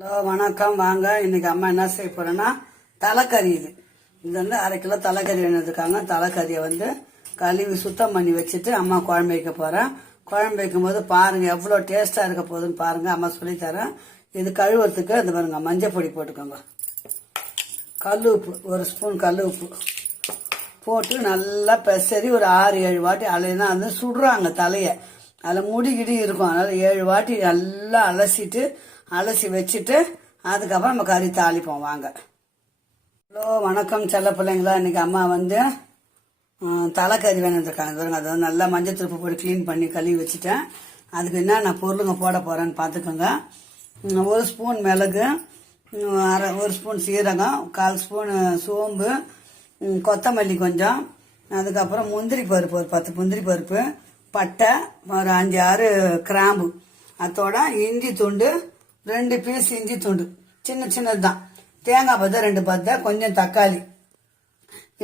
Hello வணக்கம். வாங்க. இன்னைக்கு அம்மா என்ன செய்ய போறேன்னா தலைக்கறி இது. இது வந்து அரை கிலோ தலைக்கறி வேணுதுக்காங்க தலைக்கறியை வந்து கழுவி சுத்தம் பண்ணி வச்சுட்டு அம்மா குழம்பு வைக்க போகிறேன் குழம்பு வைக்கும் போது பாருங்கள் எவ்வளோ டேஸ்ட்டாக இருக்க போகுதுன்னு பாருங்கள் அம்மா சொல்லித் தரேன். இது கழுவுறதுக்கு இந்த பாருங்க மஞ்சள் பொடி போட்டுக்கோங்க. கல் உப்பு ஒரு ஸ்பூன் கல் உப்பு போட்டு நல்லா பெசரி ஒரு ஆறு ஏழு வாட்டி அலையினா வந்து சுடுறாங்க தலையை. அதில் முடி கிடி இருக்கும். அதனால் ஏழு வாட்டி நல்லா அலசிட்டு அலசி வச்சுட்டு அதுக்கப்புறம் நம்ம கறி தாளிப்போம். வாங்க. ஹலோ வணக்கம் செல்ல பிள்ளைங்களா. இன்னைக்கு அம்மா வந்து தலைக்கறி வேணுன்றிருக்காங்க பாருங்க அதை வந்து நல்லா மஞ்சள் திருப்பு போட்டு க்ளீன் பண்ணி கழுவி வச்சுட்டேன். அதுக்கு என்ன நான் பொருளுங்க போட போகிறேன்னு பார்த்துக்கோங்க. ஒரு ஸ்பூன் மிளகு அரை ஒரு ஸ்பூன் சீரகம் கால் ஸ்பூன் சோம்பு கொத்தமல்லி கொஞ்சம். அதுக்கப்புறம் முந்திரி பருப்பு ஒரு பத்து முந்திரி பருப்பு பட்டை ஒரு அஞ்சு ஆறு கிராம்பு. அதோட இஞ்சி துண்டு ரெண்டு பீஸ் இஞ்சி துண்டு. சின்ன சின்னது தான் தேங்காய் பத்தை ரெண்டு பத்தை கொஞ்சம் தக்காளி.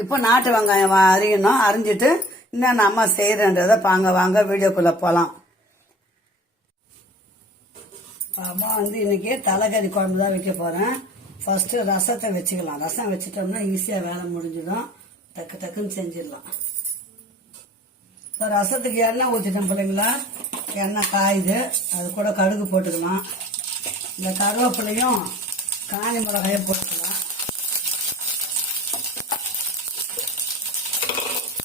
இப்போ நாட்டு வெங்காயம் அரியணும் அரிஞ்சிட்டு இன்னும் அம்மா செய்கிறன்றதை பாங்க வாங்க வீடியோக்குள்ளே போகலாம் அம்மா வந்து இன்னைக்கு தலைகறி குழம்பு தான் வைக்க போகிறேன் ஃபஸ்ட்டு ரசத்தை வச்சுக்கலாம். ரசம் வச்சுட்டோம்னா ஈஸியாக வேலை முடிஞ்சிடும். டக்கு டக்குன்னு செஞ்சிடலாம். இப்போ ரசத்துக்கு எண்ணெய் ஊற்றிட்டோம் பிள்ளைங்களா. எண்ணெய் காயுது. அது கூட கடுகு போட்டுக்கலாம். இந்த கருவேப்பிலையும் காணி மிளகாய போட்டுக்கலாம்.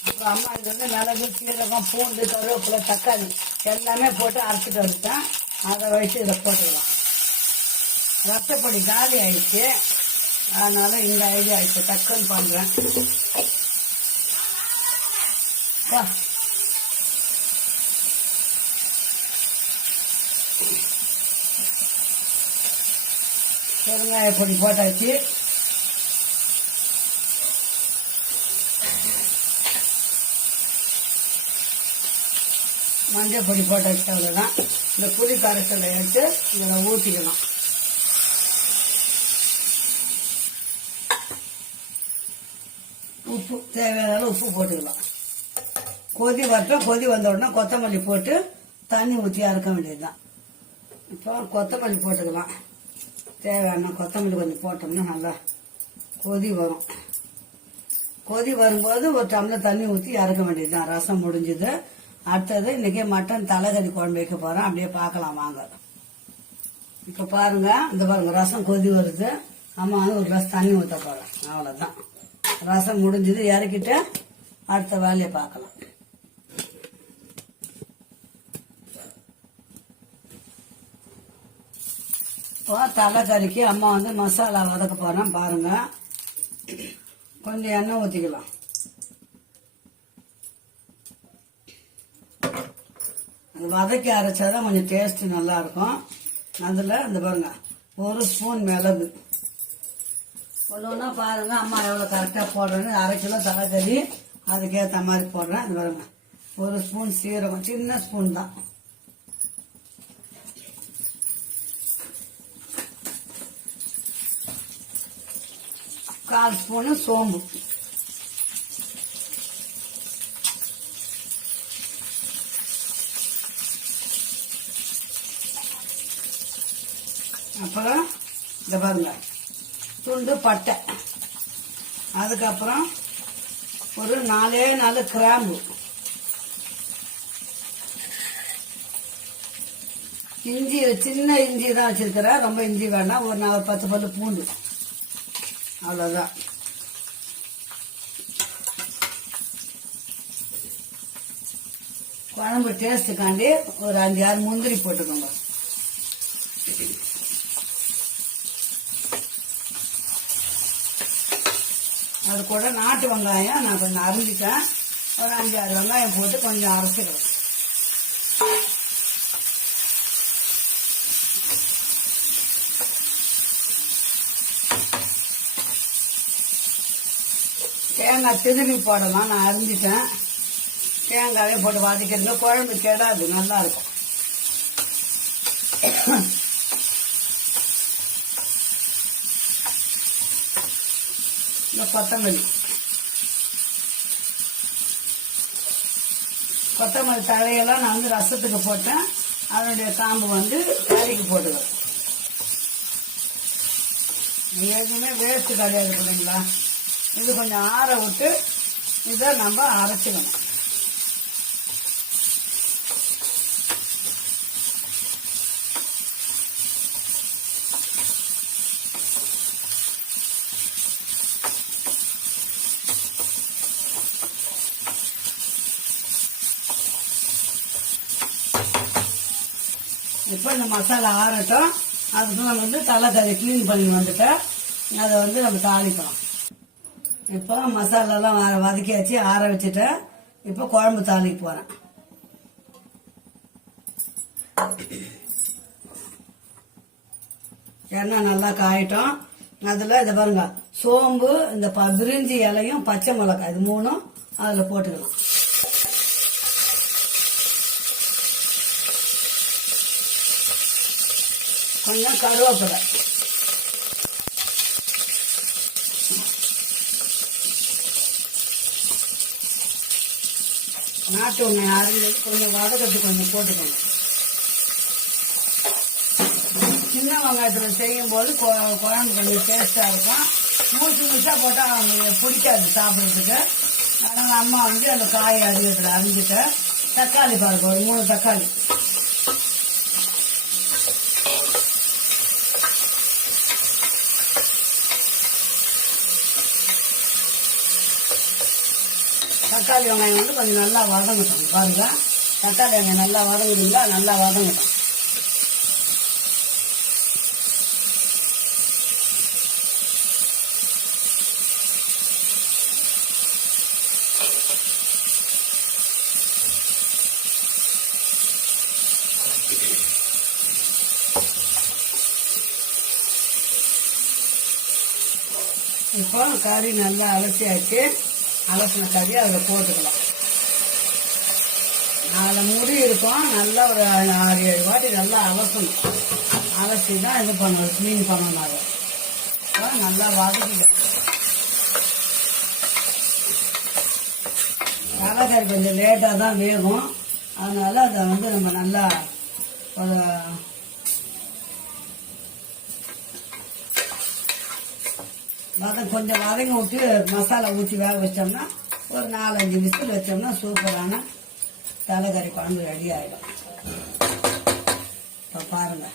அப்புறம் அம்மா இது வந்து மிளகு சீரகம் பூண்டு கருவேப்பிலை தக்காளி எல்லாமே போட்டு அரைச்சிட்டு வந்துட்டேன். அதை வச்சு இதை போட்டுக்கலாம். ரசப்பொடி காலி ஆயிடுச்சு. அதனால இந்த ஐடியா ஆயிடுச்சு. டக்குன்னு பண்ணுறேன் பெருங்காய பொடி போட்டாச்சு. மஞ்சள் பொடி போட்டாச்சு அவ்வளோதான் இந்த புளி கரைசலை எடுத்து இதில் ஊற்றிக்கலாம் உப்பு தேவையான உப்பு போட்டுக்கலாம். கொதி வரட்டும். கொதி வந்த உடனே கொத்தமல்லி போட்டு தண்ணி ஊற்றியாக அறுக்க வேண்டியதுதான். இப்போ கொத்தமல்லி போட்டுக்கலாம். தேவையான கொத்தமல்லி கொஞ்சம் போட்டோம்னா நல்லா கொதி வரும். கொதி வரும்போது ஒரு டம்ளர் தண்ணி ஊற்றி இறக்க வேண்டியதுதான். ரசம் முடிஞ்சது. அடுத்தது இன்றைக்கி மட்டன் தலைகறி குழம்பு வைக்க போகிறோம் அப்படியே பார்க்கலாம் வாங்க. இப்போ பாருங்கள் இந்த பாருங்கள் ரசம் கொதி வருது. அம்மா வந்து ஒரு கிளாஸ் தண்ணி ஊற்ற போகிறேன் அவ்வளோதான் ரசம் முடிஞ்சது. இறக்கிட்டு அடுத்த வேலையை பார்க்கலாம். இப்போ தலைக்கறிக்கு அம்மா வந்து மசாலா வதக்க போறேன் பாருங்கள் கொஞ்சம் எண்ணெய் ஊற்றிக்கலாம் அது வதக்கி அரைச்சாதான் கொஞ்சம் டேஸ்ட்டு நல்லாயிருக்கும். அதில் இந்த பாருங்கள் ஒரு ஸ்பூன் மிளகு. ஒன்று ஒன்றா பாருங்கள் அம்மா எவ்வளோ கரெக்டாக போடுறேன்னு. அரை கிலோ தலைக்கறி அதுக்கேற்ற மாதிரி போடுறேன். அது பாருங்கள் ஒரு ஸ்பூன் சீரகம் சின்ன ஸ்பூன் தான். கால் ஸ்பூனு சோம்பு. அப்புறம் இந்த பாருங்க. துண்டு பட்டை. அதுக்கப்புறம் ஒரு நாலே நாலு கிராம்பு. இஞ்சி சின்ன இஞ்சி தான் வச்சிருக்கிறேன். ரொம்ப இஞ்சி வேண்டாம். ஒரு நாலு பத்து பல்லு பூண்டு. அவ்வளோதான் குழம்பு டேஸ்ட்டுக்காண்டி ஒரு அஞ்சு ஆறு முந்திரி போட்டுக்கோங்க. அது கூட நாட்டு வெங்காயம் நான் கொஞ்சம் அரிஞ்சிட்டேன். ஒரு அஞ்சு ஆறு வெங்காயம் போட்டு கொஞ்சம் அரைச்சிக்கிறேன் தேங்காய் திருவி போடலாம் நான் அரிஞ்சிட்டேன் தேங்காயே போட்டு வதக்கிறது குழம்பு கெடாது நல்லா இருக்கும் இந்த கொத்தமல்லி. கொத்தமல்லி தழையெல்லாம் நான் வந்து ரசத்துக்கு போட்டேன். அதனுடைய காம்பு வந்து வேலைக்கு போட்டுக்கிறேன். எதுவுமே வேஸ்ட்டு கிடையாது பிள்ளைங்களா இது கொஞ்சம் ஆற விட்டு இதை நம்ம அரைச்சிக்கணும் இப்போ இந்த மசாலா ஆறட்டும். அதுக்கு நம்ம வந்து தலை க்ளீன் பண்ணி வந்துட்டு அதை வந்து நம்ம தாளிக்கலாம். இப்போ மசாலாலாம் வ- வதக்கியாச்சு ஆற வச்சுட்டேன். இப்போ குழம்பு தாளிக்கு போகிறேன் எண்ணெய் நல்லா காயட்டும். அதில் இதை பாருங்க சோம்பு இந்த ப பிரிஞ்சி இலையும் பச்சை மிளகாய் இது மூணும் அதில் போட்டுக்கலாம். கொஞ்சம் கருவேப்பிலை. நாட்டு எண்ணெய் அரைஞ்சது கொஞ்சம் வதக்கத்து கொஞ்சம் போட்டுக்கோங்க. சின்ன வெங்காயத்தில் செய்யும் போது கொ- குழம்பு கொஞ்சம் டேஸ்ட்டாக இருக்கும். மூச்சு மூச்சாக போட்டால் அவங்களுக்கு பிடிக்காது சாப்பிட்றதுக்கு. அதனால் அம்மா வந்து அந்த காய் அதிகத்தில் அரிஞ்சிட்டு தக்காளி பாருங்க ஒரு மூணு தக்காளி. தக்காளி வெங்காயம் வந்து கொஞ்சம் நல்லா வதங்கட்டும். பாருங்க. தக்காளி வெங்காயம் நல்லா வதங்குதுங்களா? நல்லா வதங்கட்டும். இப்போ கறி நல்லா அலசியாச்சு. அலசின கறி அதில் போட்டுக்கலாம். நாலு முடி இருக்கும். நல்லா ஒரு ஆறு ஏழு வாட்டி நல்லா அலசணும். அலசி தான் இது பண்ணணும் க்ளீன் பண்ணணும் அதை. நல்லா வதக்கிக்கலாம் தலைக்கறி கொஞ்சம் லேட்டாக தான் வேகும். அதனால அதை வந்து நம்ம நல்லா ஒரு வத கொஞ்சம் வதங்க விட்டு மசாலா ஊற்றி வேக வச்சோம்னா ஒரு நாலஞ்சு விசில் வச்சோம்னா சூப்பரான தலைக்கறி குழம்பு ரெடி ஆகிடும் இப்போ பாருங்க.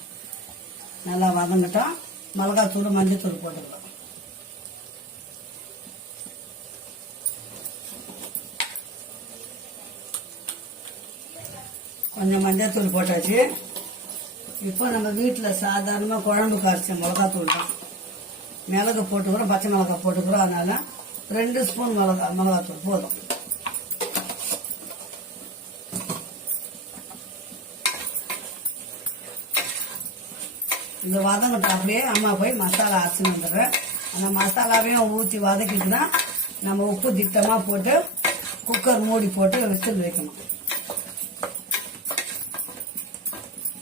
நல்லா வதங்கட்டும். மிளகாத்தூள் மஞ்சத்தூள் போட்டுக்கலாம். கொஞ்சம் மஞ்சத்தூள் போட்டாச்சு. இப்போ நம்ம வீட்டில் சாதாரணமாக குழம்பு காய்ச்ச மிளகாத்தூள் தான். மிளகு போட்டுக்கிறோம் பச்சை மிளகாய் போட்டுக்கிறோம். அதனால ரெண்டு ஸ்பூன் மிளகா மிளகாத்தூள் போதும். இந்த வதங்கிட்ட அப்படியே அம்மா போய் மசாலா அரைச்சின்னு வந்துடுறேன். அந்த மசாலாவையும் ஊற்றி வதக்கிட்டு தான் நம்ம உப்பு திட்டமாக போட்டு குக்கர் மூடி போட்டு விசில் வைக்கணும்.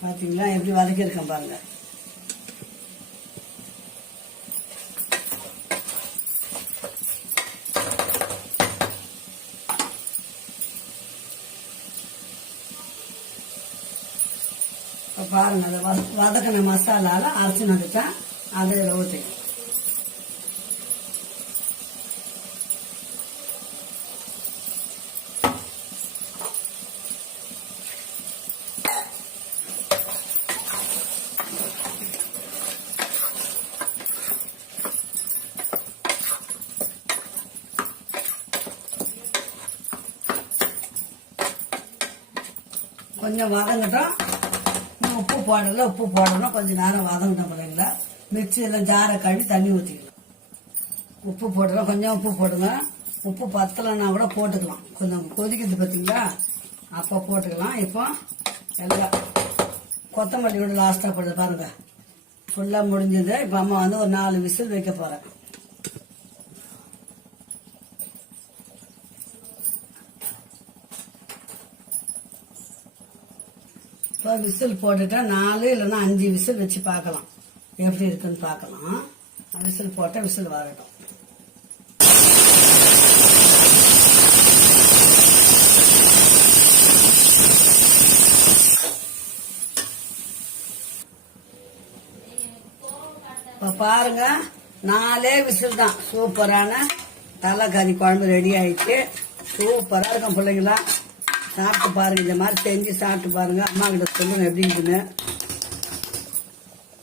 பார்த்தீங்களா எப்படி வதக்கியிருக்கேன் பாருங்கள் இப்போ பாருங்க அதை வதக்கின மசாலாவில் அரைச்சி வந்துட்டேன் அதை இதில் ஊற்றிக்கணும் கொஞ்சம் வதங்கட்டும். உப்பு போடல உப்பு போடணும். கொஞ்சம் நேரம் வதங்கட்டும் மிக்சி மிக்சியில் ஜாரை கழுவி தண்ணி ஊற்றிக்கலாம் உப்பு போட்டுக்கலாம் கொஞ்சம் உப்பு போடுங்க. உப்பு பத்தலைன்னா கூட போட்டுக்கலாம். கொஞ்சம் கொதிக்கிறது பார்த்தீங்களா அப்போ போட்டுக்கலாம். இப்போ எல்லாம் கொத்தமல்லி கூட லாஸ்ட்டாக போடுது பாருங்கள் ஃபுல்லாக முடிஞ்சது. இப்போ அம்மா வந்து ஒரு நாலு விசில் வைக்க போகிறேன் இப்போ விசில் போட்டுட்டா நாலு இல்லைன்னா அஞ்சு விசில் வச்சு பார்க்கலாம். எப்படி இருக்குன்னு பார்க்கலாம். விசில் போட்டால் விசில் வரட்டும். இப்போ பாருங்க நாலே விசில் தான். சூப்பரான தலைக்கறி குழம்பு ரெடி ஆயிடுச்சு. சூப்பராக இருக்கும் பிள்ளைங்களா. சாப்பிட்டு பாருங்க இந்த மாதிரி செஞ்சு சாப்பிட்டு பாருங்க. அம்மா கிட்ட சொல்லுங்க எப்படின்னு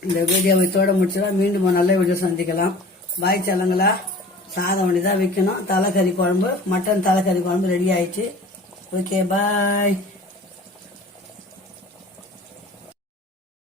இந்த வீடியோவை தோட முடிச்சிடலாம். மீண்டும் நல்ல வீடியோ சந்திக்கலாம். பாய் சலங்களா? சாதம் வண்டி தான் விற்கணும் தலைக்கறி குழம்பு மட்டன் தலைக்கறி குழம்பு ரெடி ஆயிடுச்சு. Okay bye